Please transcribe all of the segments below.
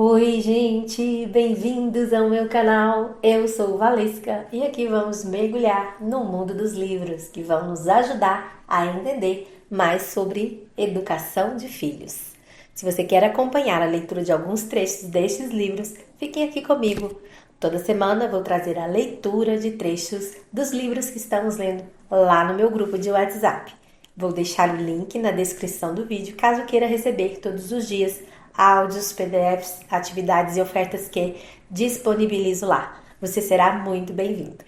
Oi, gente, bem-vindos ao meu canal. Eu sou Valesca e aqui vamos mergulhar no mundo dos livros que vão nos ajudar a entender mais sobre educação de filhos. Se você quer acompanhar a leitura de alguns trechos destes livros, fiquem aqui comigo. Toda semana vou trazer a leitura de trechos dos livros que estamos lendo lá no meu grupo de WhatsApp. Vou deixar o link na descrição do vídeo caso queira receber todos os dias áudios, PDFs, atividades e ofertas que disponibilizo lá. Você será muito bem-vindo.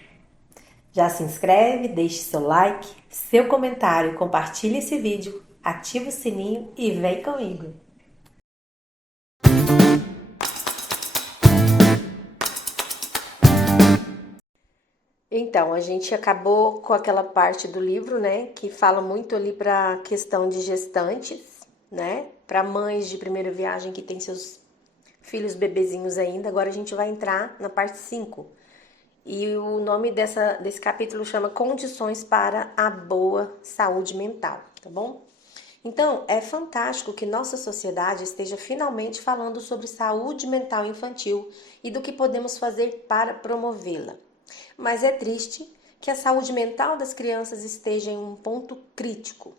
Já se inscreve, deixe seu like, seu comentário, compartilhe esse vídeo, ativa o sininho e vem comigo. Então, a gente acabou com aquela parte do livro, né, que fala muito ali para a questão de gestantes, né, para mães de primeira viagem que têm seus filhos bebezinhos ainda. Agora a gente vai entrar na parte 5. E o nome desse capítulo chama Condições para a Boa Saúde Mental, tá bom? Então, é fantástico que nossa sociedade esteja finalmente falando sobre saúde mental infantil e do que podemos fazer para promovê-la. Mas é triste que a saúde mental das crianças esteja em um ponto crítico.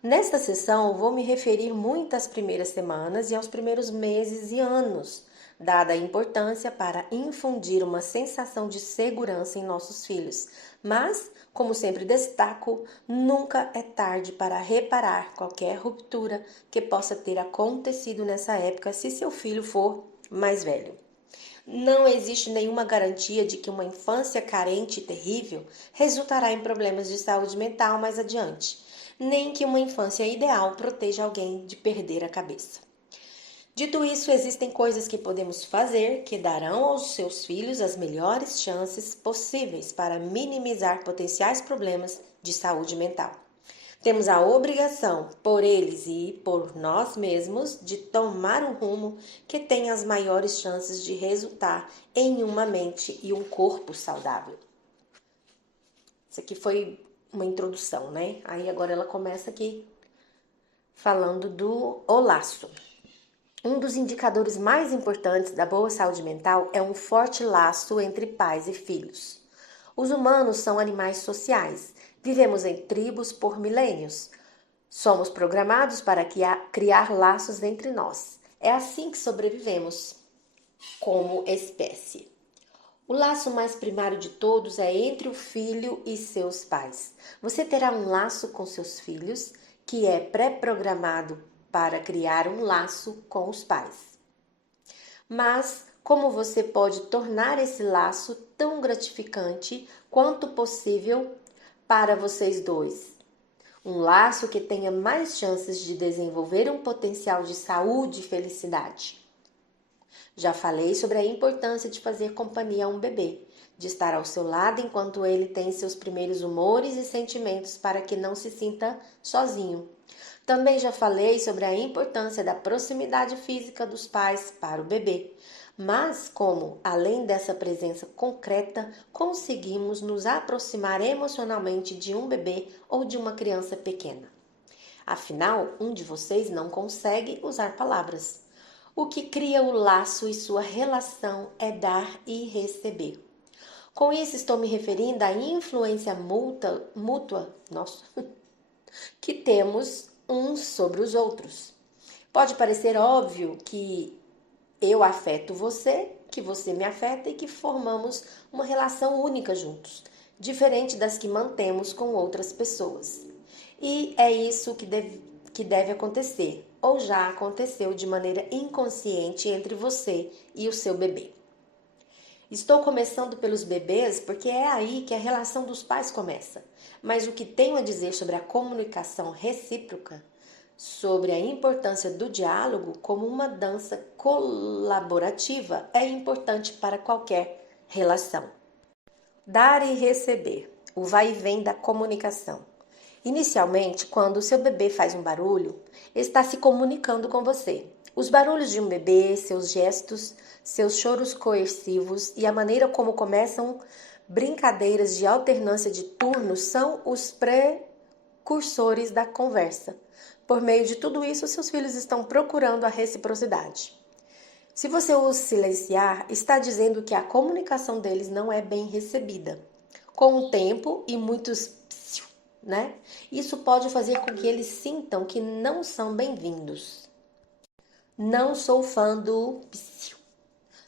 Nesta sessão, vou me referir muito às primeiras semanas e aos primeiros meses e anos, dada a importância para infundir uma sensação de segurança em nossos filhos. Mas, como sempre destaco, nunca é tarde para reparar qualquer ruptura que possa ter acontecido nessa época se seu filho for mais velho. Não existe nenhuma garantia de que uma infância carente e terrível resultará em problemas de saúde mental mais adiante, nem que uma infância ideal proteja alguém de perder a cabeça. Dito isso, existem coisas que podemos fazer que darão aos seus filhos as melhores chances possíveis para minimizar potenciais problemas de saúde mental. Temos a obrigação, por eles e por nós mesmos, de tomar um rumo que tenha as maiores chances de resultar em uma mente e um corpo saudável. Isso aqui foi uma introdução, né? Aí agora ela começa aqui falando do o laço. Um dos indicadores mais importantes da boa saúde mental é um forte laço entre pais e filhos. Os humanos são animais sociais. Vivemos em tribos por milênios. Somos programados para criar laços entre nós. É assim que sobrevivemos como espécie. O laço mais primário de todos é entre o filho e seus pais. Você terá um laço com seus filhos que é pré-programado para criar um laço com os pais. Mas como você pode tornar esse laço tão gratificante quanto possível para vocês dois? Um laço que tenha mais chances de desenvolver um potencial de saúde e felicidade. Já falei sobre a importância de fazer companhia a um bebê, de estar ao seu lado enquanto ele tem seus primeiros humores e sentimentos para que não se sinta sozinho. Também já falei sobre a importância da proximidade física dos pais para o bebê. Mas como, além dessa presença concreta, conseguimos nos aproximar emocionalmente de um bebê ou de uma criança pequena? Afinal, um de vocês não consegue usar palavras. O que cria o laço e sua relação é dar e receber. Com isso, estou me referindo à influência mútua, que temos uns sobre os outros. Pode parecer óbvio que eu afeto você, que você me afeta e que formamos uma relação única juntos, diferente das que mantemos com outras pessoas. E é isso que deve acontecer, ou já aconteceu de maneira inconsciente entre você e o seu bebê. Estou começando pelos bebês porque é aí que a relação dos pais começa. Mas o que tenho a dizer sobre a comunicação recíproca, sobre a importância do diálogo como uma dança colaborativa, é importante para qualquer relação. Dar e receber, o vai e vem da comunicação. Inicialmente, quando o seu bebê faz um barulho, está se comunicando com você. Os barulhos de um bebê, seus gestos, seus choros coercivos e a maneira como começam brincadeiras de alternância de turnos são os precursores da conversa. Por meio de tudo isso, seus filhos estão procurando a reciprocidade. Se você os silenciar, está dizendo que a comunicação deles não é bem recebida. Com o tempo e muitos psiu, né? Isso pode fazer com que eles sintam que não são bem-vindos. Não sou fã do psiu.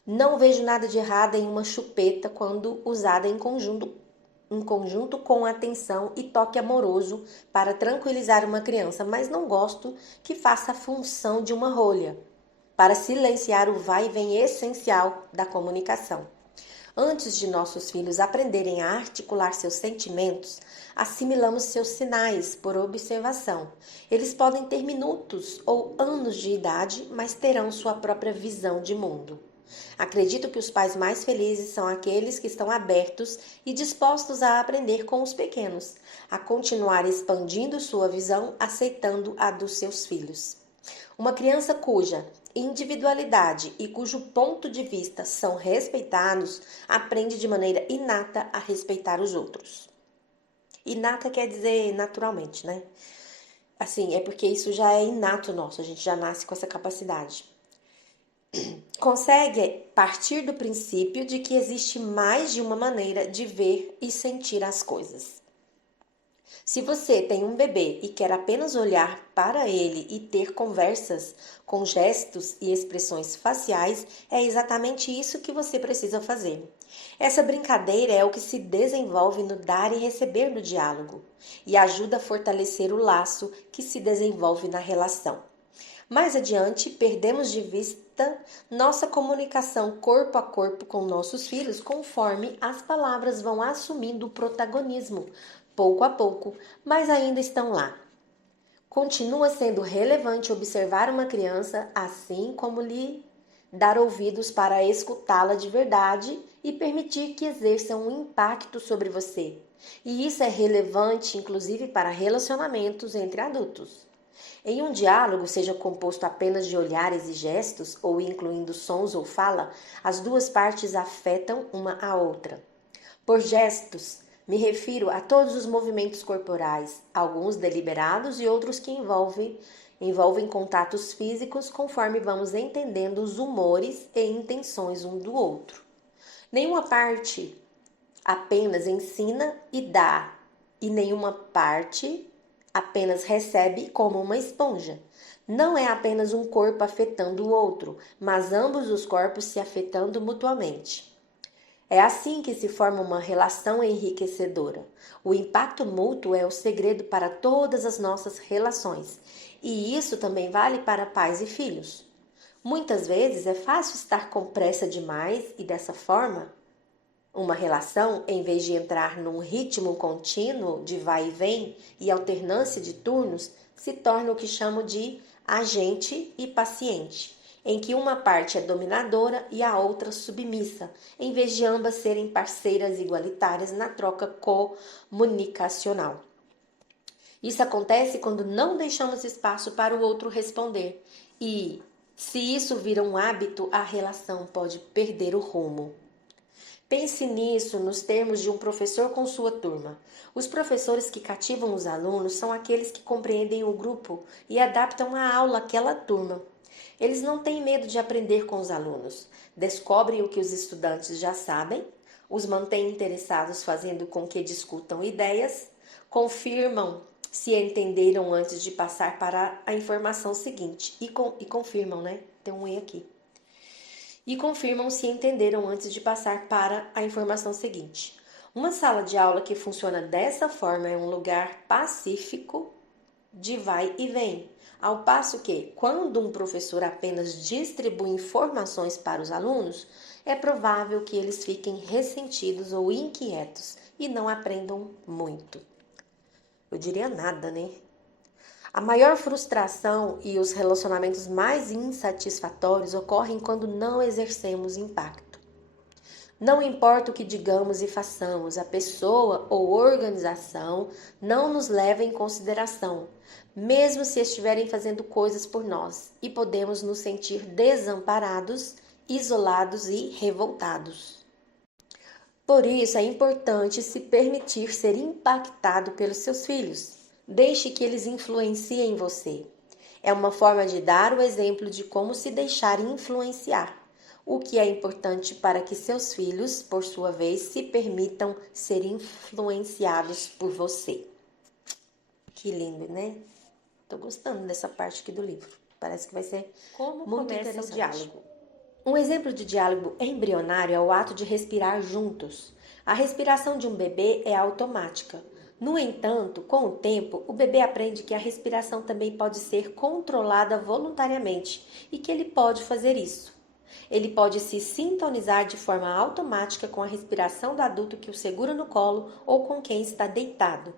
Não vejo nada de errado em uma chupeta quando usada em conjunto com atenção e toque amoroso para tranquilizar uma criança, mas não gosto que faça a função de uma rolha para silenciar o vai e vem essencial da comunicação. Antes de nossos filhos aprenderem a articular seus sentimentos, assimilamos seus sinais por observação. Eles podem ter minutos ou anos de idade, mas terão sua própria visão de mundo. Acredito que os pais mais felizes são aqueles que estão abertos e dispostos a aprender com os pequenos, a continuar expandindo sua visão, aceitando a dos seus filhos. Uma criança cuja individualidade e cujo ponto de vista são respeitados aprende de maneira inata a respeitar os outros. Inata quer dizer naturalmente, né? Assim, é porque isso já é inato nosso, a gente já nasce com essa capacidade. Consegue partir do princípio de que existe mais de uma maneira de ver e sentir as coisas. Se você tem um bebê e quer apenas olhar para ele e ter conversas com gestos e expressões faciais, é exatamente isso que você precisa fazer. Essa brincadeira é o que se desenvolve no dar e receber do diálogo e ajuda a fortalecer o laço que se desenvolve na relação. Mais adiante, perdemos de vista nossa comunicação corpo a corpo com nossos filhos conforme as palavras vão assumindo o protagonismo, pouco a pouco, mas ainda estão lá. Continua sendo relevante observar uma criança, assim como lhe dar ouvidos para escutá-la de verdade e permitir que exerça um impacto sobre você. E isso é relevante, inclusive, para relacionamentos entre adultos. Em um diálogo, seja composto apenas de olhares e gestos, ou incluindo sons ou fala, as duas partes afetam uma a outra. Por gestos, me refiro a todos os movimentos corporais, alguns deliberados e outros que envolvem contatos físicos conforme vamos entendendo os humores e intenções um do outro. Nenhuma parte apenas ensina e dá, e nenhuma parte apenas recebe como uma esponja. Não é apenas um corpo afetando o outro, mas ambos os corpos se afetando mutuamente. É assim que se forma uma relação enriquecedora. O impacto mútuo é o segredo para todas as nossas relações, e isso também vale para pais e filhos. Muitas vezes é fácil estar com pressa demais e dessa forma uma relação, em vez de entrar num ritmo contínuo de vai e vem e alternância de turnos, se torna o que chamo de agente e paciente, em que uma parte é dominadora e a outra submissa, em vez de ambas serem parceiras igualitárias na troca comunicacional. Isso acontece quando não deixamos espaço para o outro responder e, se isso vira um hábito, a relação pode perder o rumo. Pense nisso nos termos de um professor com sua turma. Os professores que cativam os alunos são aqueles que compreendem o grupo e adaptam a aula àquela turma. Eles não têm medo de aprender com os alunos, descobrem o que os estudantes já sabem, os mantêm interessados fazendo com que discutam ideias, confirmam se entenderam antes de passar para a informação seguinte. E confirmam, né? Tem um E aqui. E confirmam se entenderam antes de passar para a informação seguinte. Uma sala de aula que funciona dessa forma é um lugar pacífico de vai e vem, ao passo que, quando um professor apenas distribui informações para os alunos, é provável que eles fiquem ressentidos ou inquietos e não aprendam muito. Eu diria nada, né? A maior frustração e os relacionamentos mais insatisfatórios ocorrem quando não exercemos impacto. Não importa o que digamos e façamos, a pessoa ou organização não nos leva em consideração, mesmo se estiverem fazendo coisas por nós, e podemos nos sentir desamparados, isolados e revoltados. Por isso é importante se permitir ser impactado pelos seus filhos. Deixe que eles influenciem você. É uma forma de dar o exemplo de como se deixar influenciar. o que é importante para que seus filhos, por sua vez, se permitam ser influenciados por você. Que lindo, né? Tô gostando dessa parte aqui do livro. Parece que vai ser muito interessante. O diálogo? Um exemplo de diálogo embrionário é o ato de respirar juntos. A respiração de um bebê é automática. No entanto, com o tempo, o bebê aprende que a respiração também pode ser controlada voluntariamente e que ele pode fazer isso. Ele pode se sintonizar de forma automática com a respiração do adulto que o segura no colo ou com quem está deitado.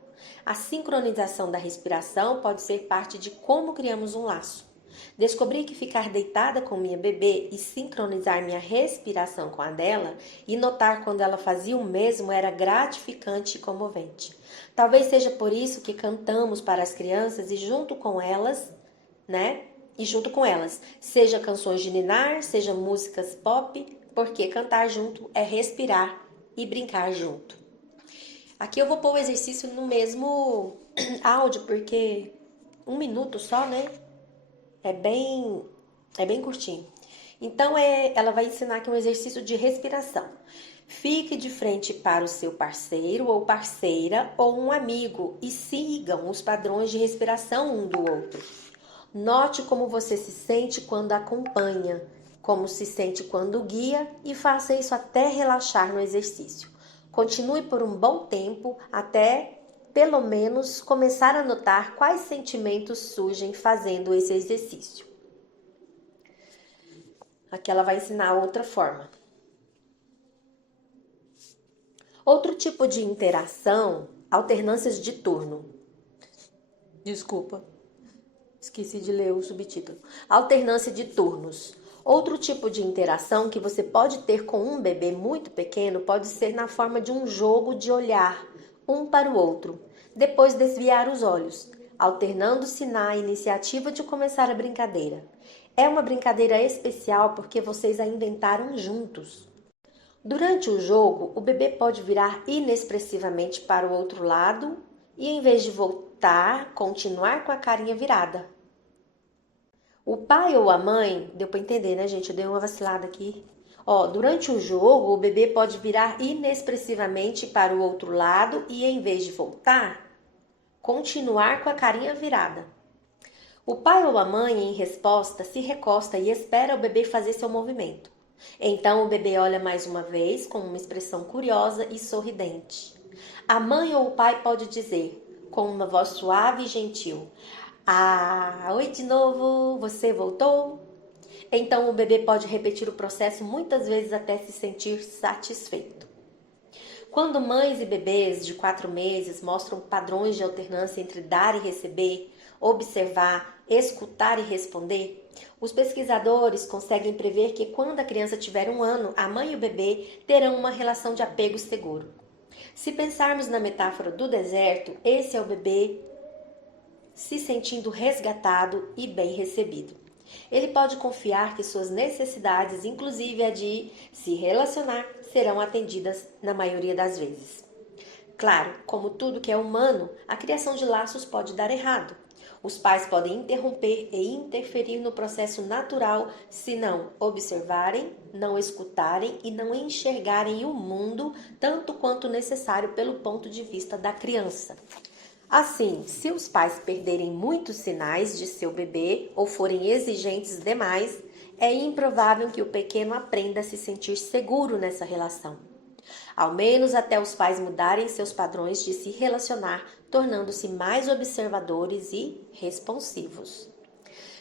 A sincronização da respiração pode ser parte de como criamos um laço. Descobri que ficar deitada com minha bebê e sincronizar minha respiração com a dela e notar quando ela fazia o mesmo era gratificante e comovente. Talvez seja por isso que cantamos para as crianças e junto com elas, seja canções de ninar, seja músicas pop, porque cantar junto é respirar e brincar junto. Aqui eu vou pôr o exercício no mesmo áudio, porque 1 minuto só, né? É bem curtinho. Então, ela vai ensinar aqui um exercício de respiração. Fique de frente para o seu parceiro ou parceira ou um amigo e sigam os padrões de respiração um do outro. Note como você se sente quando acompanha, como se sente quando guia e faça isso até relaxar no exercício. Continue por um bom tempo até, pelo menos, começar a notar quais sentimentos surgem fazendo esse exercício. Aqui ela vai ensinar outra forma. Outro tipo de interação, alternâncias de turno. Desculpa, esqueci de ler o subtítulo. Alternância de turnos. Outro tipo de interação que você pode ter com um bebê muito pequeno pode ser na forma de um jogo de olhar um para o outro, depois desviar os olhos, alternando-se na iniciativa de começar a brincadeira. É uma brincadeira especial porque vocês a inventaram juntos. Durante o jogo, o bebê pode virar inexpressivamente para o outro lado e, em vez de voltar, continuar com a carinha virada. O pai ou a mãe, deu para entender, né, gente? Eu dei uma vacilada aqui. Durante o jogo, o bebê pode virar inexpressivamente para o outro lado e, em vez de voltar, continuar com a carinha virada. O pai ou a mãe, em resposta, se recosta e espera o bebê fazer seu movimento. Então, o bebê olha mais uma vez com uma expressão curiosa e sorridente. A mãe ou o pai pode dizer, com uma voz suave e gentil: oi de novo, você voltou? Então o bebê pode repetir o processo muitas vezes até se sentir satisfeito. Quando mães e bebês de 4 meses mostram padrões de alternância entre dar e receber, observar, escutar e responder, os pesquisadores conseguem prever que quando a criança tiver 1 ano, a mãe e o bebê terão uma relação de apego seguro. Se pensarmos na metáfora do deserto, esse é o bebê se sentindo resgatado e bem recebido. Ele pode confiar que suas necessidades, inclusive a de se relacionar, serão atendidas na maioria das vezes. Claro, como tudo que é humano, a criação de laços pode dar errado. Os pais podem interromper e interferir no processo natural se não observarem, não escutarem e não enxergarem o mundo tanto quanto necessário pelo ponto de vista da criança. Assim, se os pais perderem muitos sinais de seu bebê ou forem exigentes demais, é improvável que o pequeno aprenda a se sentir seguro nessa relação. Ao menos até os pais mudarem seus padrões de se relacionar, tornando-se mais observadores e responsivos.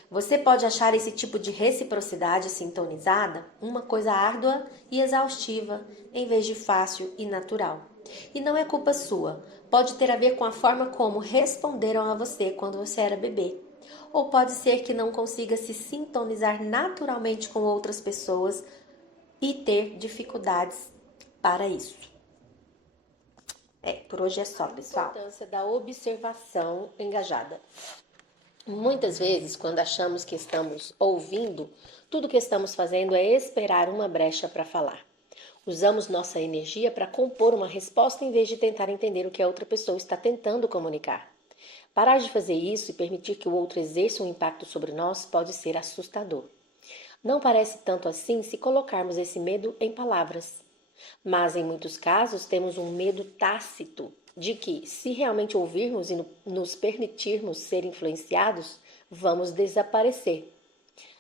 Você pode achar esse tipo de reciprocidade sintonizada uma coisa árdua e exaustiva, em vez de fácil e natural. E não é culpa sua. Pode ter a ver com a forma como responderam a você quando você era bebê. Ou pode ser que não consiga se sintonizar naturalmente com outras pessoas e ter dificuldades para isso. Por hoje é só, pessoal. A importância da observação engajada. Muitas vezes, quando achamos que estamos ouvindo, tudo que estamos fazendo é esperar uma brecha para falar. Usamos nossa energia para compor uma resposta em vez de tentar entender o que a outra pessoa está tentando comunicar. Parar de fazer isso e permitir que o outro exerça um impacto sobre nós pode ser assustador. Não parece tanto assim se colocarmos esse medo em palavras. Mas em muitos casos temos um medo tácito de que, se realmente ouvirmos e nos permitirmos ser influenciados, vamos desaparecer.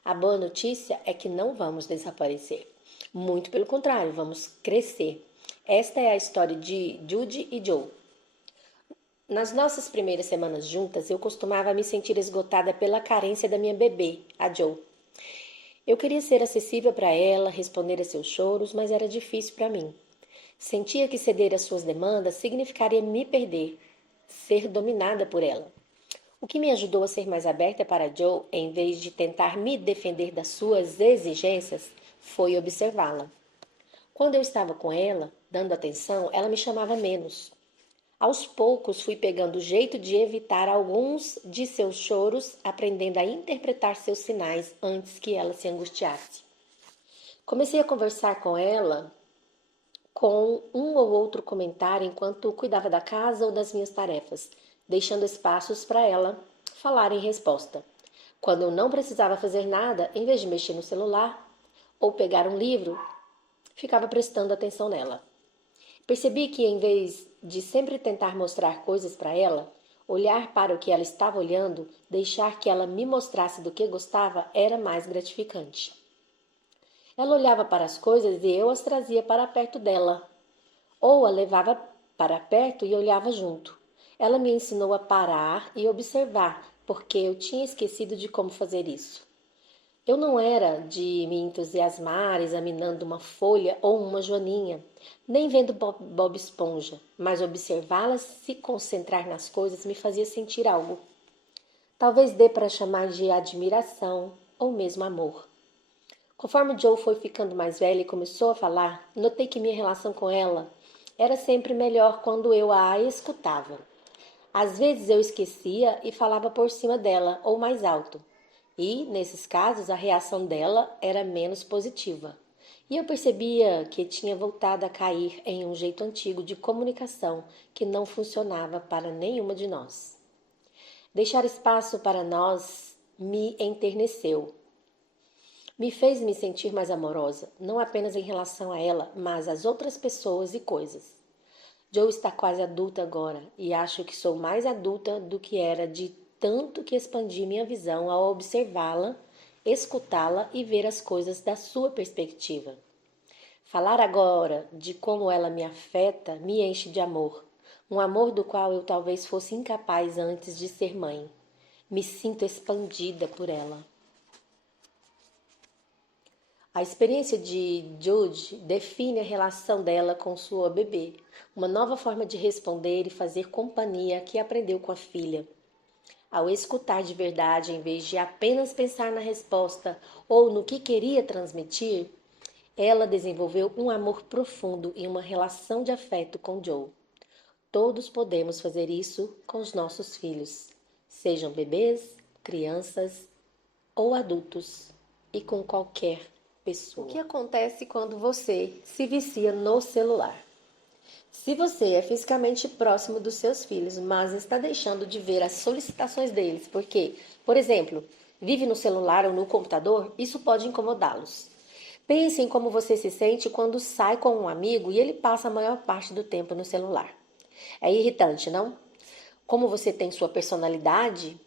A boa notícia é que não vamos desaparecer. Muito pelo contrário, vamos crescer. Esta é a história de Judy e Joe. Nas nossas primeiras semanas juntas, eu costumava me sentir esgotada pela carência da minha bebê, a Joe. Eu queria ser acessível para ela, responder a seus choros, mas era difícil para mim. Sentia que ceder às suas demandas significaria me perder, ser dominada por ela. O que me ajudou a ser mais aberta para Joe, em vez de tentar me defender das suas exigências, foi observá-la. Quando eu estava com ela, dando atenção, ela me chamava menos. Aos poucos fui pegando o jeito de evitar alguns de seus choros, aprendendo a interpretar seus sinais antes que ela se angustiasse. Comecei a conversar com ela com um ou outro comentário enquanto cuidava da casa ou das minhas tarefas, deixando espaços para ela falar em resposta. Quando eu não precisava fazer nada, em vez de mexer no celular ou pegar um livro, ficava prestando atenção nela. Percebi que, em vez de sempre tentar mostrar coisas para ela, olhar para o que ela estava olhando, deixar que ela me mostrasse do que gostava, era mais gratificante. Ela olhava para as coisas e eu as trazia para perto dela, ou a levava para perto e olhava junto. Ela me ensinou a parar e observar, porque eu tinha esquecido de como fazer isso. Eu não era de me entusiasmar examinando uma folha ou uma joaninha, nem vendo Bob Esponja, mas observá-la se concentrar nas coisas me fazia sentir algo. Talvez dê para chamar de admiração ou mesmo amor. Conforme Joe foi ficando mais velha e começou a falar, notei que minha relação com ela era sempre melhor quando eu a escutava. Às vezes eu esquecia e falava por cima dela ou mais alto. E, nesses casos, a reação dela era menos positiva. E eu percebia que tinha voltado a cair em um jeito antigo de comunicação que não funcionava para nenhuma de nós. Deixar espaço para nós me enterneceu. Me fez me sentir mais amorosa, não apenas em relação a ela, mas às outras pessoas e coisas. Joe está quase adulta agora e acho que sou mais adulta do que era de tanto que expandi minha visão ao observá-la, escutá-la e ver as coisas da sua perspectiva. Falar agora de como ela me afeta me enche de amor, um amor do qual eu talvez fosse incapaz antes de ser mãe. Me sinto expandida por ela. A experiência de Jude define a relação dela com sua bebê, uma nova forma de responder e fazer companhia que aprendeu com a filha. Ao escutar de verdade, em vez de apenas pensar na resposta ou no que queria transmitir, ela desenvolveu um amor profundo e uma relação de afeto com Joe. Todos podemos fazer isso com os nossos filhos, sejam bebês, crianças ou adultos, e com qualquer pessoa. O que acontece quando você se vicia no celular? Se você é fisicamente próximo dos seus filhos, mas está deixando de ver as solicitações deles, porque, por exemplo, vive no celular ou no computador, isso pode incomodá-los. Pense em como você se sente quando sai com um amigo e ele passa a maior parte do tempo no celular. É irritante, não? Como você tem sua personalidade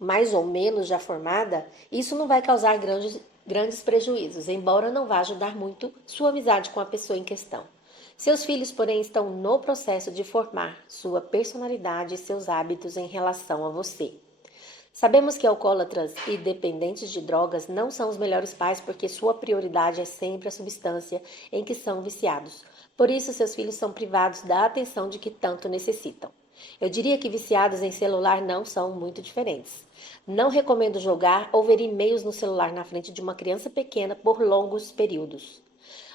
mais ou menos já formada, isso não vai causar grandes prejuízos, embora não vá ajudar muito sua amizade com a pessoa em questão. Seus filhos, porém, estão no processo de formar sua personalidade e seus hábitos em relação a você. Sabemos que alcoólatras e dependentes de drogas não são os melhores pais porque sua prioridade é sempre a substância em que são viciados. Por isso, seus filhos são privados da atenção de que tanto necessitam. Eu diria que viciados em celular não são muito diferentes. Não recomendo jogar ou ver e-mails no celular na frente de uma criança pequena por longos períodos.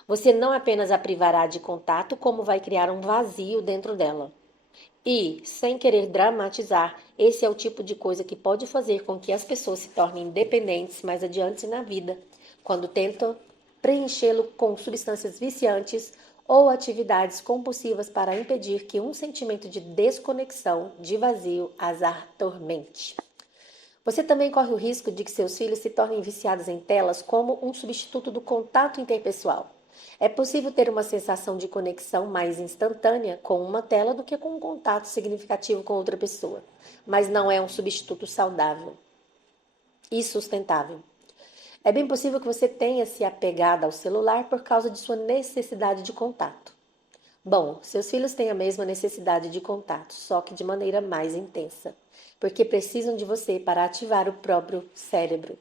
Você não apenas a privará de contato, como vai criar um vazio dentro dela. E, sem querer dramatizar, esse é o tipo de coisa que pode fazer com que as pessoas se tornem dependentes mais adiante na vida, quando tentam preenchê-lo com substâncias viciantes ou atividades compulsivas para impedir que um sentimento de desconexão, de vazio, as atormente. Você também corre o risco de que seus filhos se tornem viciados em telas como um substituto do contato interpessoal. É possível ter uma sensação de conexão mais instantânea com uma tela do que com um contato significativo com outra pessoa, mas não é um substituto saudável e sustentável. É bem possível que você tenha se apegado ao celular por causa de sua necessidade de contato. Bom, seus filhos têm a mesma necessidade de contato, só que de maneira mais intensa, porque precisam de você para ativar o próprio cérebro.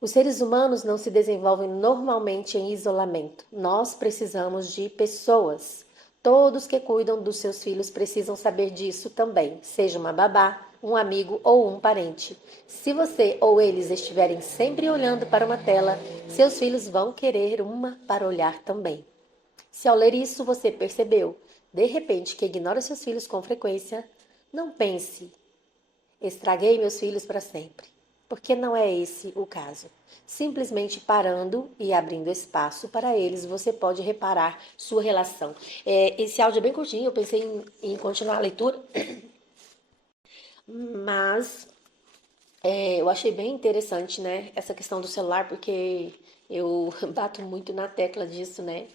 Os seres humanos não se desenvolvem normalmente em isolamento. Nós precisamos de pessoas. Todos que cuidam dos seus filhos precisam saber disso também, seja uma babá, um amigo ou um parente. Se você ou eles estiverem sempre olhando para uma tela, seus filhos vão querer uma para olhar também. Se ao ler isso você percebeu, de repente, que ignora seus filhos com frequência, não pense, estraguei meus filhos para sempre. Porque não é esse o caso. Simplesmente parando e abrindo espaço para eles, você pode reparar sua relação. Esse áudio é bem curtinho, eu pensei em continuar a leitura, mas eu achei bem interessante, né, essa questão do celular, porque eu bato muito na tecla disso, né,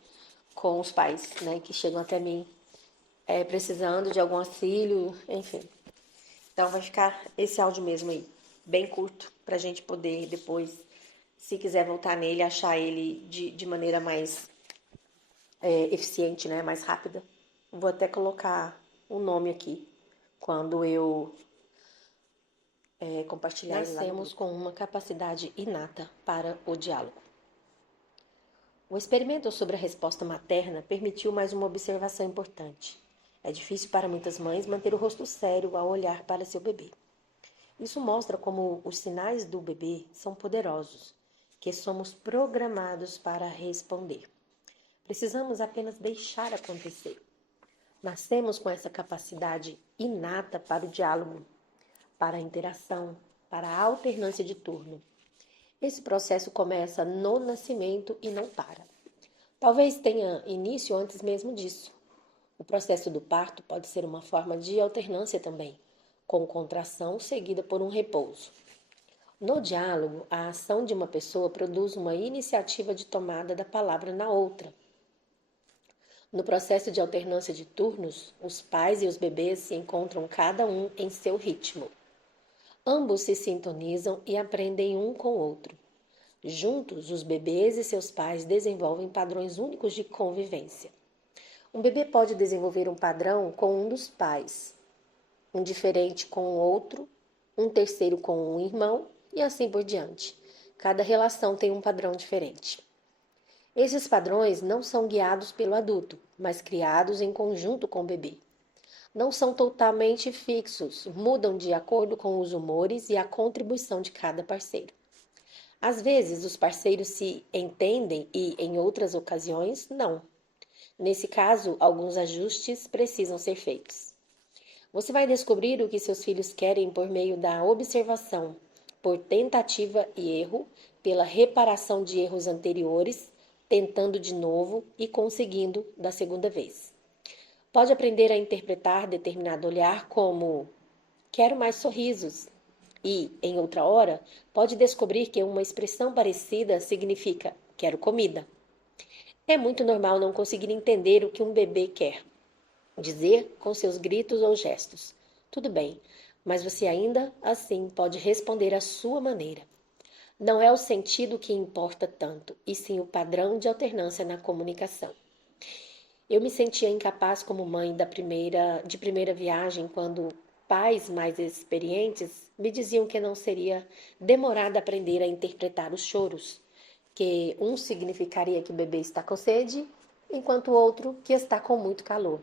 com os pais, né, que chegam até mim precisando de algum auxílio, enfim. Então vai ficar esse áudio mesmo aí, bem curto, pra gente poder depois, se quiser voltar nele, achar ele de maneira mais eficiente, né, mais rápida. Vou até colocar um nome aqui, quando eu compartilhar ele lá no grupo. Nascemos com uma capacidade inata para o diálogo. O experimento sobre a resposta materna permitiu mais uma observação importante. É difícil para muitas mães manter o rosto sério ao olhar para seu bebê. Isso mostra como os sinais do bebê são poderosos, que somos programados para responder. Precisamos apenas deixar acontecer. Nascemos com essa capacidade inata para o diálogo, para a interação, para a alternância de turno. Esse processo começa no nascimento e não para. Talvez tenha início antes mesmo disso. O processo do parto pode ser uma forma de alternância também, com contração seguida por um repouso. No diálogo, a ação de uma pessoa produz uma iniciativa de tomada da palavra na outra. No processo de alternância de turnos, os pais e os bebês se encontram cada um em seu ritmo. Ambos se sintonizam e aprendem um com o outro. Juntos, os bebês e seus pais desenvolvem padrões únicos de convivência. Um bebê pode desenvolver um padrão com um dos pais, um diferente com o outro, um terceiro com um irmão e assim por diante. Cada relação tem um padrão diferente. Esses padrões não são guiados pelo adulto, mas criados em conjunto com o bebê. Não são totalmente fixos, mudam de acordo com os humores e a contribuição de cada parceiro. Às vezes, os parceiros se entendem e, em outras ocasiões, não. Nesse caso, alguns ajustes precisam ser feitos. Você vai descobrir o que seus filhos querem por meio da observação, por tentativa e erro, pela reparação de erros anteriores, tentando de novo e conseguindo da segunda vez. Pode aprender a interpretar determinado olhar como quero mais sorrisos e, em outra hora, pode descobrir que uma expressão parecida significa quero comida. É muito normal não conseguir entender o que um bebê quer dizer com seus gritos ou gestos. Tudo bem, mas você ainda assim pode responder à sua maneira. Não é o sentido que importa tanto, e sim o padrão de alternância na comunicação. Eu me sentia incapaz como mãe de primeira viagem quando pais mais experientes me diziam que não seria demorado aprender a interpretar os choros, que um significaria que o bebê está com sede, enquanto o outro que está com muito calor.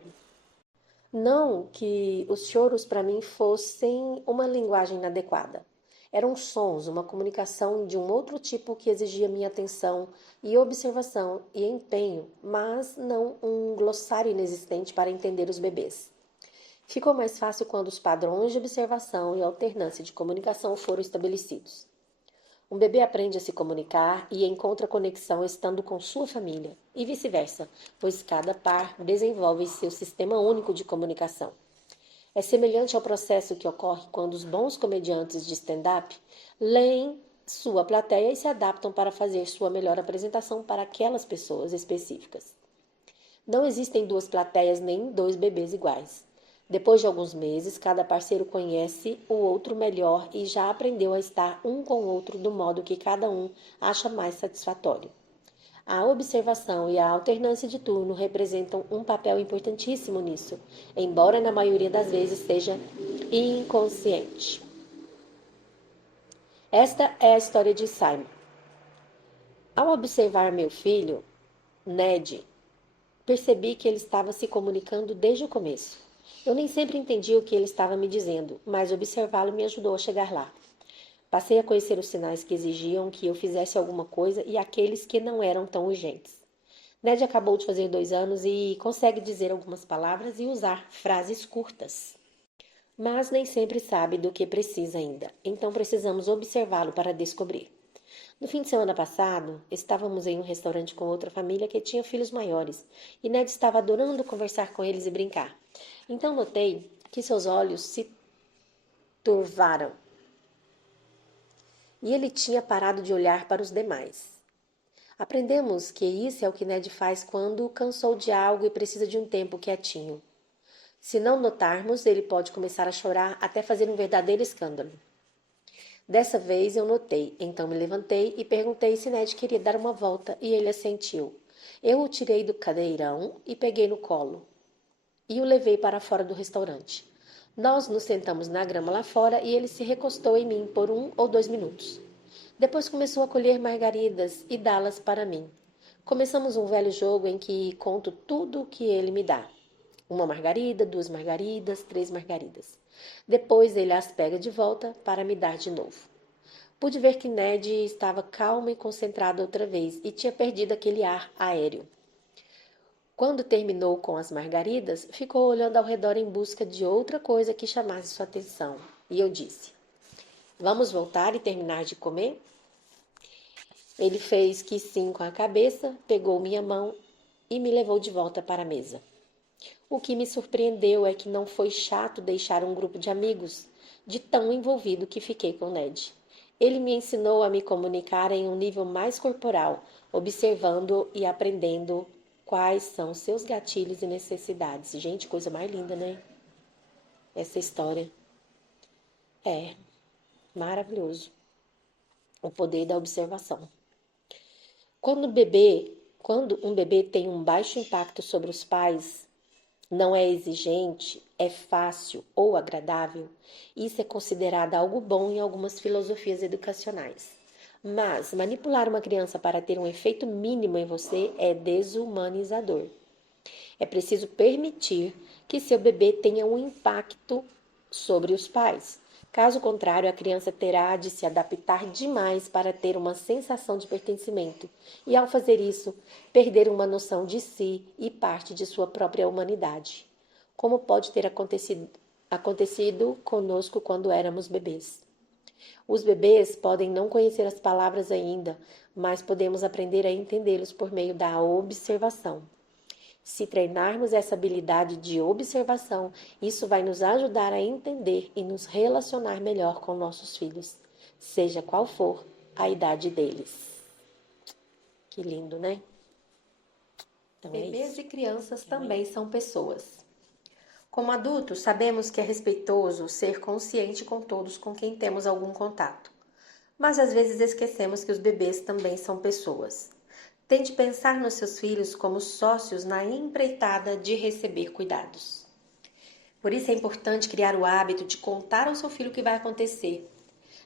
Não que os choros para mim fossem uma linguagem inadequada. Eram sons, uma comunicação de um outro tipo que exigia minha atenção e observação e empenho, mas não um glossário inexistente para entender os bebês. Ficou mais fácil quando os padrões de observação e alternância de comunicação foram estabelecidos. Um bebê aprende a se comunicar e encontra conexão estando com sua família, e vice-versa, pois cada par desenvolve seu sistema único de comunicação. É semelhante ao processo que ocorre quando os bons comediantes de stand-up leem sua plateia e se adaptam para fazer sua melhor apresentação para aquelas pessoas específicas. Não existem duas plateias nem dois bebês iguais. Depois de alguns meses, cada parceiro conhece o outro melhor e já aprendeu a estar um com o outro do modo que cada um acha mais satisfatório. A observação e a alternância de turno representam um papel importantíssimo nisso, embora na maioria das vezes seja inconsciente. Esta é a história de Simon. Ao observar meu filho, Ned, percebi que ele estava se comunicando desde o começo. Eu nem sempre entendi o que ele estava me dizendo, mas observá-lo me ajudou a chegar lá. Passei a conhecer os sinais que exigiam que eu fizesse alguma coisa e aqueles que não eram tão urgentes. Ned acabou de fazer 2 anos e consegue dizer algumas palavras e usar frases curtas. Mas nem sempre sabe do que precisa ainda, então precisamos observá-lo para descobrir. No fim de semana passado, estávamos em um restaurante com outra família que tinha filhos maiores, e Ned estava adorando conversar com eles e brincar. Então notei que seus olhos se turvaram, e ele tinha parado de olhar para os demais. Aprendemos que isso é o que Ned faz quando cansou de algo e precisa de um tempo quietinho. Se não notarmos, ele pode começar a chorar até fazer um verdadeiro escândalo. Dessa vez eu notei, então me levantei e perguntei se Ned queria dar uma volta e ele assentiu. Eu o tirei do cadeirão e peguei no colo e o levei para fora do restaurante. Nós nos sentamos na grama lá fora e ele se recostou em mim por 1 ou 2 minutos. Depois começou a colher margaridas e dá-las para mim. Começamos um velho jogo em que conto tudo o que ele me dá. 1 margarida, 2 margaridas, 3 margaridas. Depois ele as pega de volta para me dar de novo. Pude ver que Ned estava calmo e concentrado outra vez e tinha perdido aquele ar aéreo. Quando terminou com as margaridas, ficou olhando ao redor em busca de outra coisa que chamasse sua atenção. E eu disse: "Vamos voltar e terminar de comer?" Ele fez que sim com a cabeça, pegou minha mão e me levou de volta para a mesa. O que me surpreendeu é que não foi chato deixar um grupo de amigos, de tão envolvido que fiquei com Ned. Ele me ensinou a me comunicar em um nível mais corporal, observando e aprendendo quais são seus gatilhos e necessidades. Gente, coisa mais linda, né? Essa história é maravilhoso. O poder da observação. Quando um bebê tem um baixo impacto sobre os pais, não é exigente, é fácil ou agradável, isso é considerado algo bom em algumas filosofias educacionais. Mas manipular uma criança para ter um efeito mínimo em você é desumanizador. É preciso permitir que seu bebê tenha um impacto sobre os pais. Caso contrário, a criança terá de se adaptar demais para ter uma sensação de pertencimento e, ao fazer isso, perder uma noção de si e parte de sua própria humanidade, como pode ter acontecido conosco quando éramos bebês. Os bebês podem não conhecer as palavras ainda, mas podemos aprender a entendê-los por meio da observação. Se treinarmos essa habilidade de observação, isso vai nos ajudar a entender e nos relacionar melhor com nossos filhos, seja qual for a idade deles. Que lindo, né? Então Bebês e crianças também são pessoas. Como adultos, sabemos que é respeitoso ser consciente com todos com quem temos algum contato. Mas às vezes esquecemos que os bebês também são pessoas. Tente pensar nos seus filhos como sócios na empreitada de receber cuidados. Por isso é importante criar o hábito de contar ao seu filho o que vai acontecer.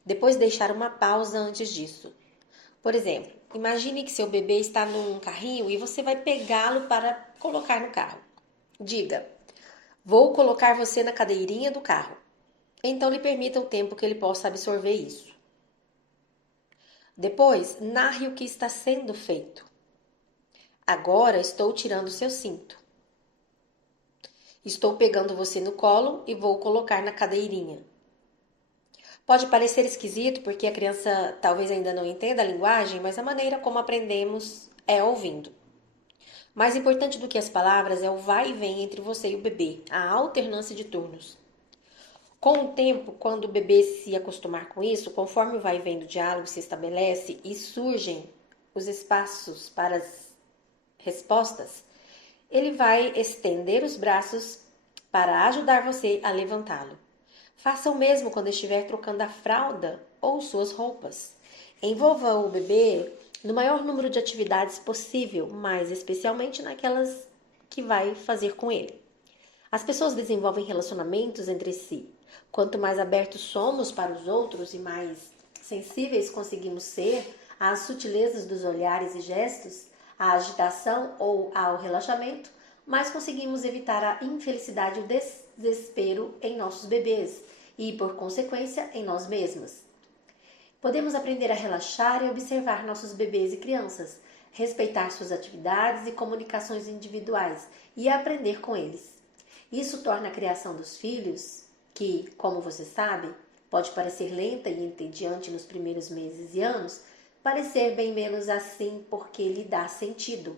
Depois deixar uma pausa antes disso. Por exemplo, imagine que seu bebê está num carrinho e você vai pegá-lo para colocar no carro. Diga: "Vou colocar você na cadeirinha do carro." Então lhe permita o tempo que ele possa absorver isso. Depois, narre o que está sendo feito. "Agora estou tirando seu cinto. Estou pegando você no colo e vou colocar na cadeirinha." Pode parecer esquisito porque a criança talvez ainda não entenda a linguagem, mas a maneira como aprendemos é ouvindo. Mais importante do que as palavras é o vai e vem entre você e o bebê, a alternância de turnos. Com o tempo, quando o bebê se acostumar com isso, conforme vai vendo o diálogo se estabelece e surgem os espaços para as respostas, ele vai estender os braços para ajudar você a levantá-lo. Faça o mesmo quando estiver trocando a fralda ou suas roupas. Envolva o bebê no maior número de atividades possível, mas especialmente naquelas que vai fazer com ele. As pessoas desenvolvem relacionamentos entre si. Quanto mais abertos somos para os outros e mais sensíveis conseguimos ser às sutilezas dos olhares e gestos, à agitação ou ao relaxamento, mais conseguimos evitar a infelicidade e o desespero em nossos bebês e, por consequência, em nós mesmos. Podemos aprender a relaxar e observar nossos bebês e crianças, respeitar suas atividades e comunicações individuais e aprender com eles. Isso torna a criação dos filhos, que, como você sabe, pode parecer lenta e entediante nos primeiros meses e anos, parecer bem menos assim porque lhe dá sentido.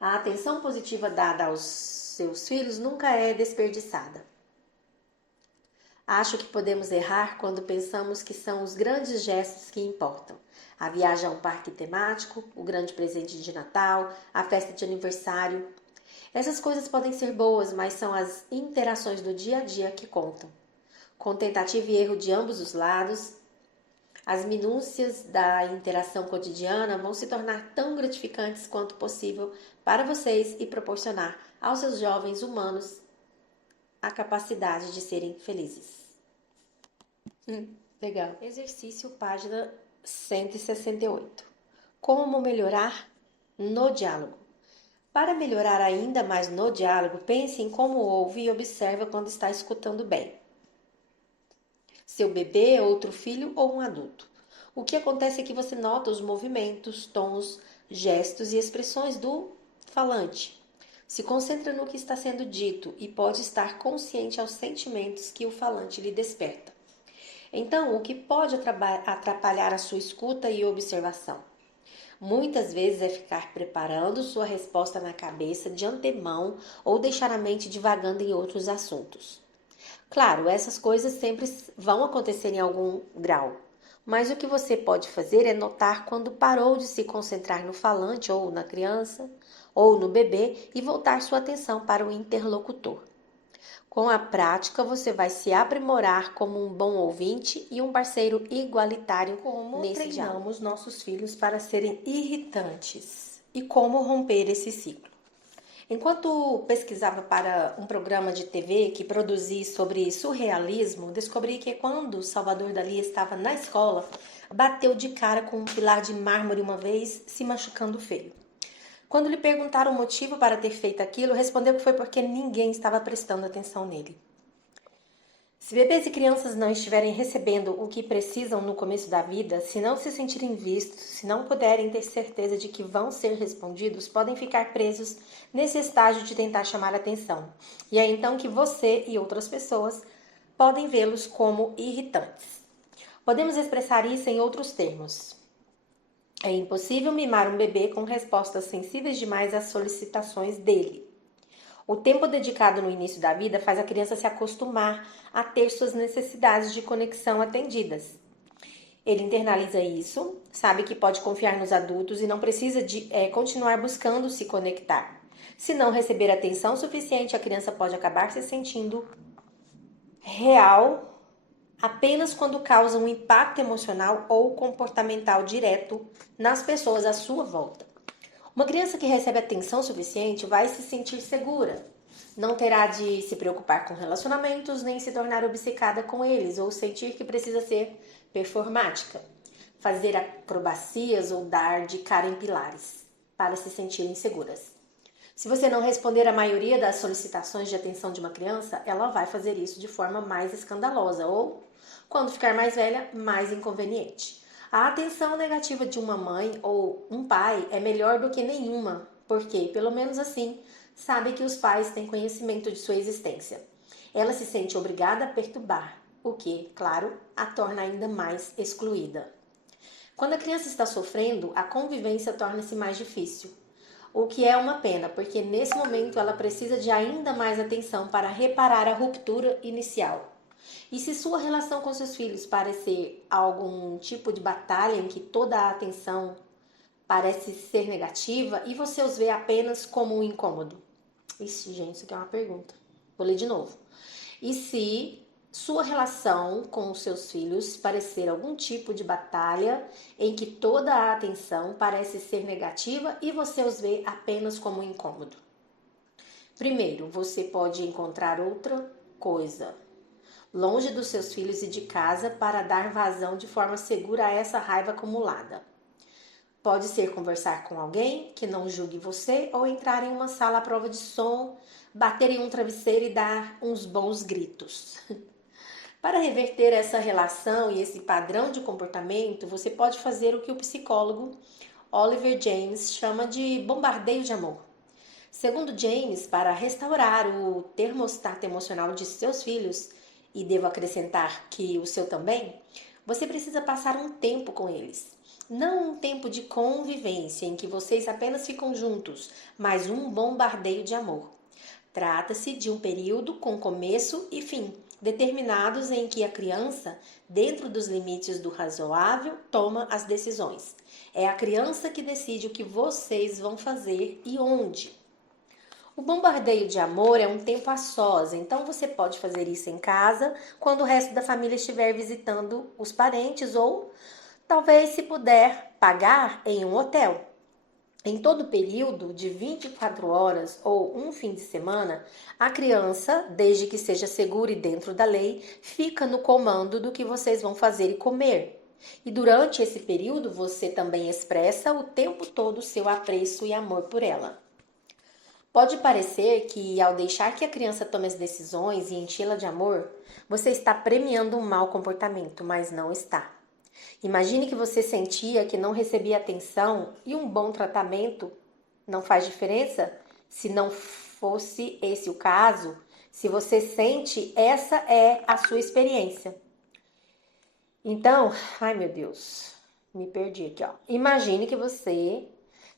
A atenção positiva dada aos seus filhos nunca é desperdiçada. Acho que podemos errar quando pensamos que são os grandes gestos que importam. A viagem a um parque temático, o grande presente de Natal, a festa de aniversário. Essas coisas podem ser boas, mas são as interações do dia a dia que contam. Com tentativa e erro de ambos os lados, as minúcias da interação cotidiana vão se tornar tão gratificantes quanto possível para vocês e proporcionar aos seus jovens humanos a capacidade de serem felizes. Legal. Exercício, página 168. Como melhorar no diálogo? Para melhorar ainda mais no diálogo, pense em como ouve e observa quando está escutando bem. Seu bebê, outro filho ou um adulto. O que acontece é que você nota os movimentos, tons, gestos e expressões do falante. Se concentra no que está sendo dito e pode estar consciente aos sentimentos que o falante lhe desperta. Então, o que pode atrapalhar a sua escuta e observação? Muitas vezes é ficar preparando sua resposta na cabeça de antemão ou deixar a mente divagando em outros assuntos. Claro, essas coisas sempre vão acontecer em algum grau, mas o que você pode fazer é notar quando parou de se concentrar no falante ou na criança ou no bebê e voltar sua atenção para o interlocutor. Com a prática, você vai se aprimorar como um bom ouvinte e um parceiro igualitário como treinamos nossos filhos para serem irritantes e como romper esse ciclo. Enquanto pesquisava para um programa de TV que produzi sobre surrealismo, descobri que quando Salvador Dalí estava na escola, bateu de cara com um pilar de mármore uma vez, se machucando feio. Quando lhe perguntaram o motivo para ter feito aquilo, respondeu que foi porque ninguém estava prestando atenção nele. Se bebês e crianças não estiverem recebendo o que precisam no começo da vida, se não se sentirem vistos, se não puderem ter certeza de que vão ser respondidos, podem ficar presos nesse estágio de tentar chamar atenção. E é então que você e outras pessoas podem vê-los como irritantes. Podemos expressar isso em outros termos. É impossível mimar um bebê com respostas sensíveis demais às solicitações dele. O tempo dedicado no início da vida faz a criança se acostumar a ter suas necessidades de conexão atendidas. Ele internaliza isso, sabe que pode confiar nos adultos e não precisa continuar buscando se conectar. Se não receber atenção suficiente, a criança pode acabar se sentindo real apenas quando causa um impacto emocional ou comportamental direto nas pessoas à sua volta. Uma criança que recebe atenção suficiente vai se sentir segura. Não terá de se preocupar com relacionamentos, nem se tornar obcecada com eles, ou sentir que precisa ser performática, fazer acrobacias ou dar de cara em pilares, para se sentirem seguras. Se você não responder à maioria das solicitações de atenção de uma criança, ela vai fazer isso de forma mais escandalosa ou, quando ficar mais velha, mais inconveniente. A atenção negativa de uma mãe ou um pai é melhor do que nenhuma, porque, pelo menos assim, sabe que os pais têm conhecimento de sua existência. Ela se sente obrigada a perturbar, o que, claro, a torna ainda mais excluída. Quando a criança está sofrendo, a convivência torna-se mais difícil. o que é uma pena, porque nesse momento ela precisa de ainda mais atenção para reparar a ruptura inicial. E se sua relação com seus filhos parecer algum tipo de batalha em que toda a atenção parece ser negativa e você os vê apenas como um incômodo? Ixi, gente, isso aqui é uma pergunta. Vou ler de novo. E se sua relação com os seus filhos parecer algum tipo de batalha em que toda a atenção parece ser negativa e você os vê apenas como um incômodo? Primeiro, você pode encontrar outra coisa longe dos seus filhos e de casa para dar vazão de forma segura a essa raiva acumulada. Pode ser conversar com alguém que não julgue você ou entrar em uma sala à prova de som, bater em um travesseiro e dar uns bons gritos. Para reverter essa relação e esse padrão de comportamento, você pode fazer o que o psicólogo Oliver James chama de bombardeio de amor. Segundo James, para restaurar o termostato emocional de seus filhos, e devo acrescentar que o seu também, você precisa passar um tempo com eles. Não um tempo de convivência em que vocês apenas ficam juntos, mas um bombardeio de amor. Trata-se de um período com começo e fim, determinados em que a criança, dentro dos limites do razoável, toma as decisões. É a criança que decide o que vocês vão fazer e onde. O bombardeio de amor é um tempo a sós, então você pode fazer isso em casa, quando o resto da família estiver visitando os parentes ou, talvez, se puder, pagar em um hotel. Em todo período de 24 horas ou um fim de semana, a criança, desde que seja segura e dentro da lei, fica no comando do que vocês vão fazer e comer. E durante esse período, você também expressa o tempo todo seu apreço e amor por ela. Pode parecer que, ao deixar que a criança tome as decisões e enchê-la de amor, você está premiando um mau comportamento, mas não está. Imagine que você sentia que não recebia atenção e um bom tratamento não faz diferença? Se não fosse esse o caso, se você sente, essa é a sua experiência. Então, ai meu Deus, me perdi aqui, ó. Imagine que você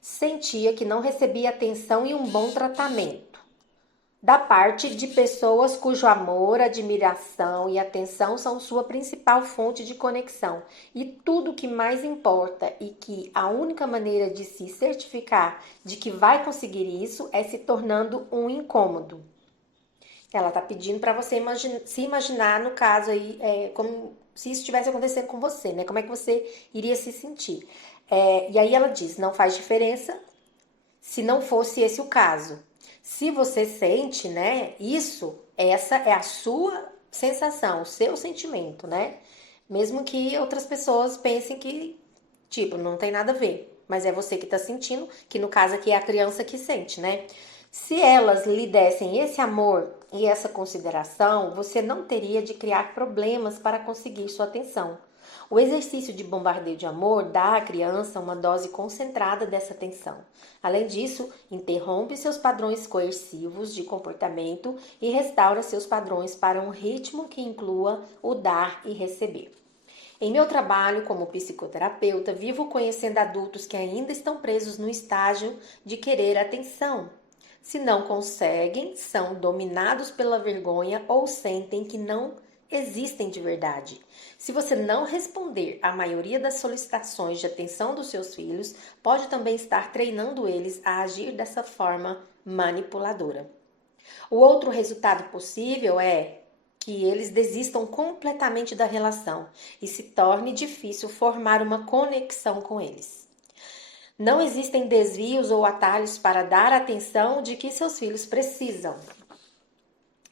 sentia que não recebia atenção e um bom tratamento da parte de pessoas cujo amor, admiração e atenção são sua principal fonte de conexão. E tudo que mais importa e que a única maneira de se certificar de que vai conseguir isso é se tornando um incômodo. Ela está pedindo para você se imaginar no caso aí, como se isso estivesse acontecendo com você, né? Como é que você iria se sentir? E aí ela diz, não faz diferença se não fosse esse o caso. Se você sente, né, isso, essa é a sua sensação, o seu sentimento, né? Mesmo que outras pessoas pensem que, tipo, não tem nada a ver. Mas é você que tá sentindo, que no caso aqui é a criança que sente, né? Se elas lhe dessem esse amor e essa consideração, você não teria de criar problemas para conseguir sua atenção. O exercício de bombardeio de amor dá à criança uma dose concentrada dessa atenção. Além disso, interrompe seus padrões coercivos de comportamento e restaura seus padrões para um ritmo que inclua o dar e receber. Em meu trabalho como psicoterapeuta, vivo conhecendo adultos que ainda estão presos no estágio de querer atenção. Se não conseguem, são dominados pela vergonha ou sentem que não existem de verdade. Se você não responder à maioria das solicitações de atenção dos seus filhos, pode também estar treinando eles a agir dessa forma manipuladora. O outro resultado possível é que eles desistam completamente da relação e se torne difícil formar uma conexão com eles. Não existem desvios ou atalhos para dar a atenção de que seus filhos precisam.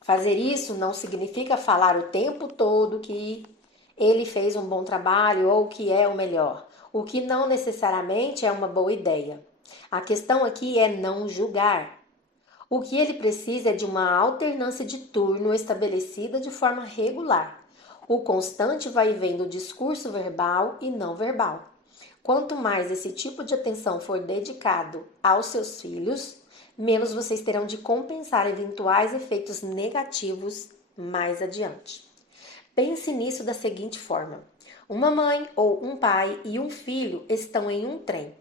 Fazer isso não significa falar o tempo todo que ele fez um bom trabalho ou que é o melhor, o que não necessariamente é uma boa ideia. A questão aqui é não julgar. O que ele precisa é de uma alternância de turno estabelecida de forma regular. O constante vai e vem do discurso verbal e não verbal. Quanto mais esse tipo de atenção for dedicado aos seus filhos, menos vocês terão de compensar eventuais efeitos negativos mais adiante. Pense nisso da seguinte forma: uma mãe ou um pai e um filho estão em um trem.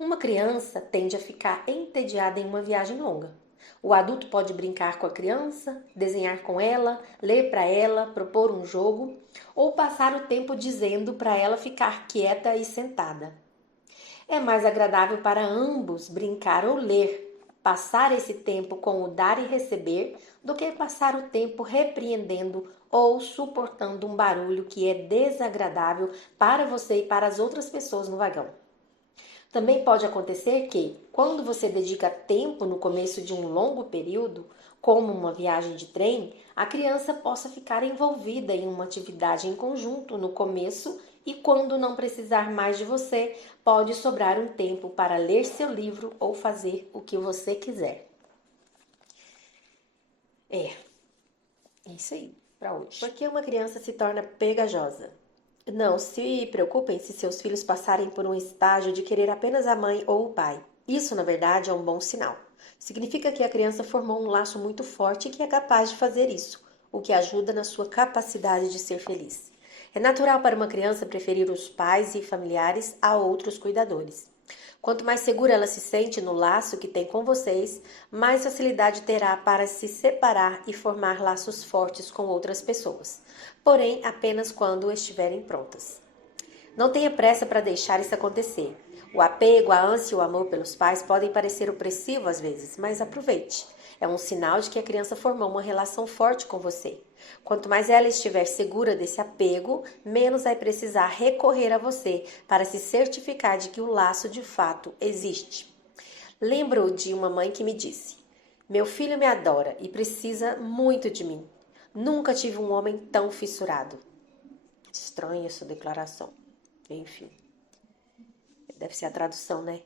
Uma criança tende a ficar entediada em uma viagem longa. O adulto pode brincar com a criança, desenhar com ela, ler para ela, propor um jogo ou passar o tempo dizendo para ela ficar quieta e sentada. É mais agradável para ambos brincar ou ler, passar esse tempo com o dar e receber, do que passar o tempo repreendendo ou suportando um barulho que é desagradável para você e para as outras pessoas no vagão. Também pode acontecer que, quando você dedica tempo no começo de um longo período, como uma viagem de trem, a criança possa ficar envolvida em uma atividade em conjunto no começo e, quando não precisar mais de você, pode sobrar um tempo para ler seu livro ou fazer o que você quiser. É isso aí para hoje. Por que uma criança se torna pegajosa? Não se preocupem se seus filhos passarem por um estágio de querer apenas a mãe ou o pai. Isso, na verdade, é um bom sinal. Significa que a criança formou um laço muito forte e que é capaz de fazer isso, o que ajuda na sua capacidade de ser feliz. É natural para uma criança preferir os pais e familiares a outros cuidadores. Quanto mais segura ela se sente no laço que tem com vocês, mais facilidade terá para se separar e formar laços fortes com outras pessoas, porém apenas quando estiverem prontas. Não tenha pressa para deixar isso acontecer. O apego, a ânsia e o amor pelos pais podem parecer opressivo às vezes, mas aproveite. É um sinal de que a criança formou uma relação forte com você. Quanto mais ela estiver segura desse apego, menos vai precisar recorrer a você para se certificar de que o laço de fato existe. Lembro de uma mãe que me disse: "Meu filho me adora e precisa muito de mim. Nunca tive um homem tão fissurado." Estranha essa declaração. Enfim, deve ser a tradução, né?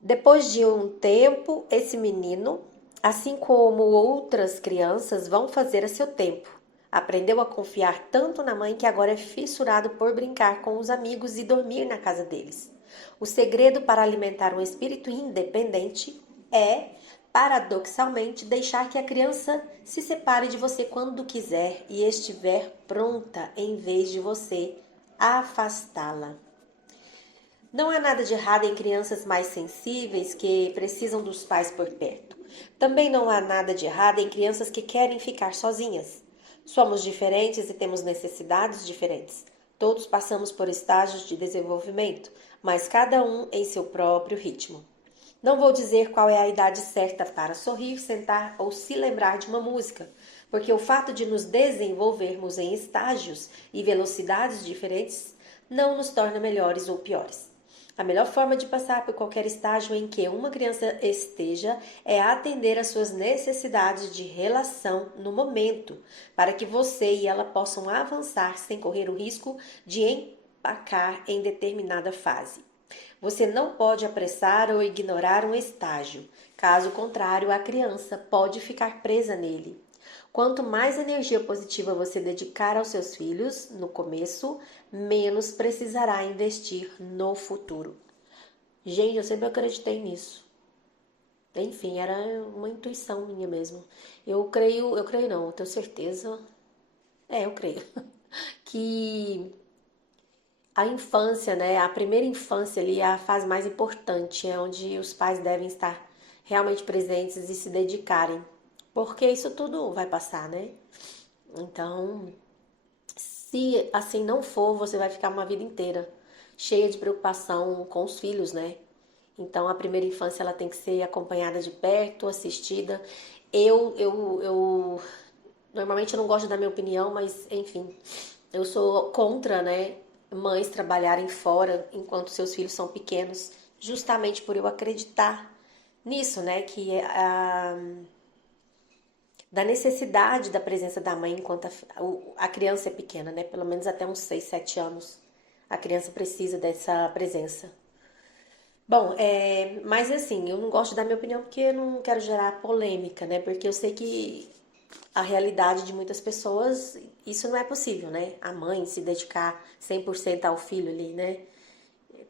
Depois de um tempo, esse menino, assim como outras crianças, vão fazer a seu tempo. Aprendeu a confiar tanto na mãe que agora é fissurado por brincar com os amigos e dormir na casa deles. O segredo para alimentar um espírito independente é, paradoxalmente, deixar que a criança se separe de você quando quiser e estiver pronta, em vez de você afastá-la. Não há nada de errado em crianças mais sensíveis que precisam dos pais por perto. Também não há nada de errado em crianças que querem ficar sozinhas. Somos diferentes e temos necessidades diferentes. Todos passamos por estágios de desenvolvimento, mas cada um em seu próprio ritmo. Não vou dizer qual é a idade certa para sorrir, sentar ou se lembrar de uma música, porque o fato de nos desenvolvermos em estágios e velocidades diferentes não nos torna melhores ou piores. A melhor forma de passar por qualquer estágio em que uma criança esteja é atender às suas necessidades de relação no momento, para que você e ela possam avançar sem correr o risco de empacar em determinada fase. Você não pode apressar ou ignorar um estágio, caso contrário, a criança pode ficar presa nele. Quanto mais energia positiva você dedicar aos seus filhos no começo, menos precisará investir no futuro. Gente, eu sempre acreditei nisso. Enfim, era uma intuição minha mesmo. Eu creio não, eu tenho certeza. Eu creio que a infância, né, a primeira infância ali é a fase mais importante, é onde os pais devem estar realmente presentes e se dedicarem, porque isso tudo vai passar, né? Então, se assim não for, você vai ficar uma vida inteira cheia de preocupação com os filhos, né? Então, a primeira infância ela tem que ser acompanhada de perto, assistida. Eu normalmente eu não gosto da minha opinião, mas enfim, eu sou contra, né, mães trabalharem fora enquanto seus filhos são pequenos, justamente por eu acreditar nisso, né, que da necessidade da presença da mãe enquanto a criança é pequena, né, pelo menos até uns 6, 7 anos, a criança precisa dessa presença. Bom, mas assim, eu não gosto de dar minha opinião porque eu não quero gerar polêmica, né? Porque eu sei que a realidade de muitas pessoas, isso não é possível, né? A mãe se dedicar 100% ao filho ali, né?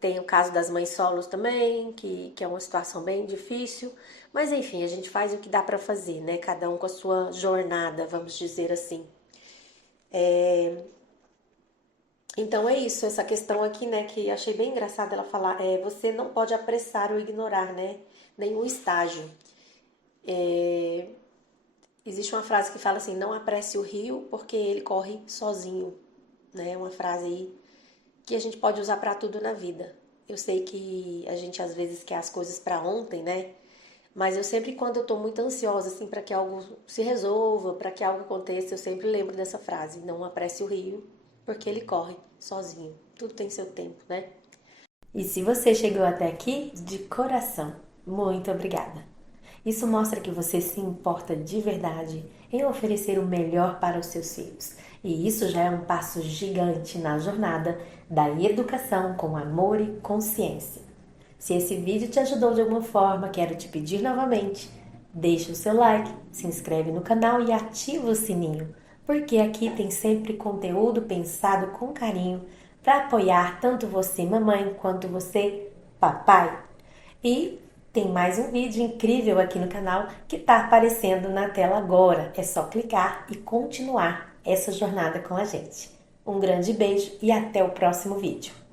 Tem o caso das mães solos também, que é uma situação bem difícil. Mas enfim, a gente faz o que dá pra fazer, né? Cada um com a sua jornada, vamos dizer assim. Então é isso, essa questão aqui, né, que achei bem engraçado ela falar, você não pode apressar ou ignorar, né, nenhum estágio. É, existe uma frase que fala assim, não apresse o rio porque ele corre sozinho, né, uma frase aí que a gente pode usar para tudo na vida. Eu sei que a gente às vezes quer as coisas para ontem, né, mas eu sempre, quando eu tô muito ansiosa, assim, para que algo se resolva, para que algo aconteça, eu sempre lembro dessa frase: não apresse o rio, porque ele corre sozinho. Tudo tem seu tempo, né? E se você chegou até aqui, de coração, muito obrigada. Isso mostra que você se importa de verdade em oferecer o melhor para os seus filhos. E isso já é um passo gigante na jornada da educação com amor e consciência. Se esse vídeo te ajudou de alguma forma, quero te pedir novamente, deixa o seu like, se inscreve no canal e ativa o sininho, porque aqui tem sempre conteúdo pensado com carinho para apoiar tanto você, mamãe, quanto você, papai. E tem mais um vídeo incrível aqui no canal que está aparecendo na tela agora. É só clicar e continuar essa jornada com a gente. Um grande beijo e até o próximo vídeo.